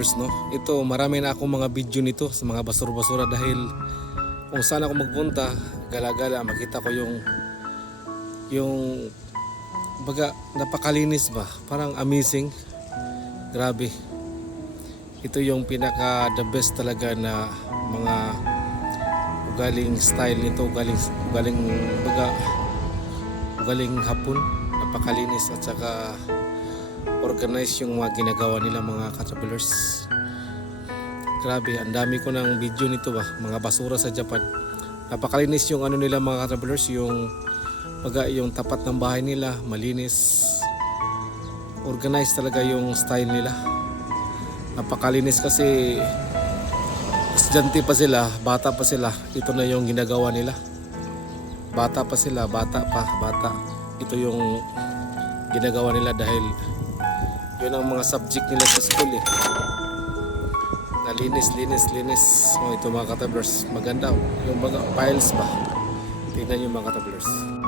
travelers, no? Ito, marami na akong mga video nito sa mga basura-basura dahil kung saan ako magpunta, gala-gala makita ko yung baga napakalinis ba? Parang amazing. Grabe. Ito yung pinaka the best talaga na mga ugaling style nito, ugaling hapon. Napakalinis at saka organize yung mga ginagawa nila mga ka-travelers. Grabe, ang dami ko ng video nito ba, mga basura sa Japan. Napakalinis yung ano nila mga ka-travelers, yung tapat ng bahay nila, malinis. Organize talaga yung style nila. Napakalinis kasi estudyante pa sila, bata pa sila. Ito na yung ginagawa nila. Bata pa sila, bata. Ito yung ginagawa nila dahil yun ang mga subject nila sa school eh. Nalinis. Oh, ito mga ka-travelers, maganda. Yung mga files ba? Tingnan yung mga ka-travelers.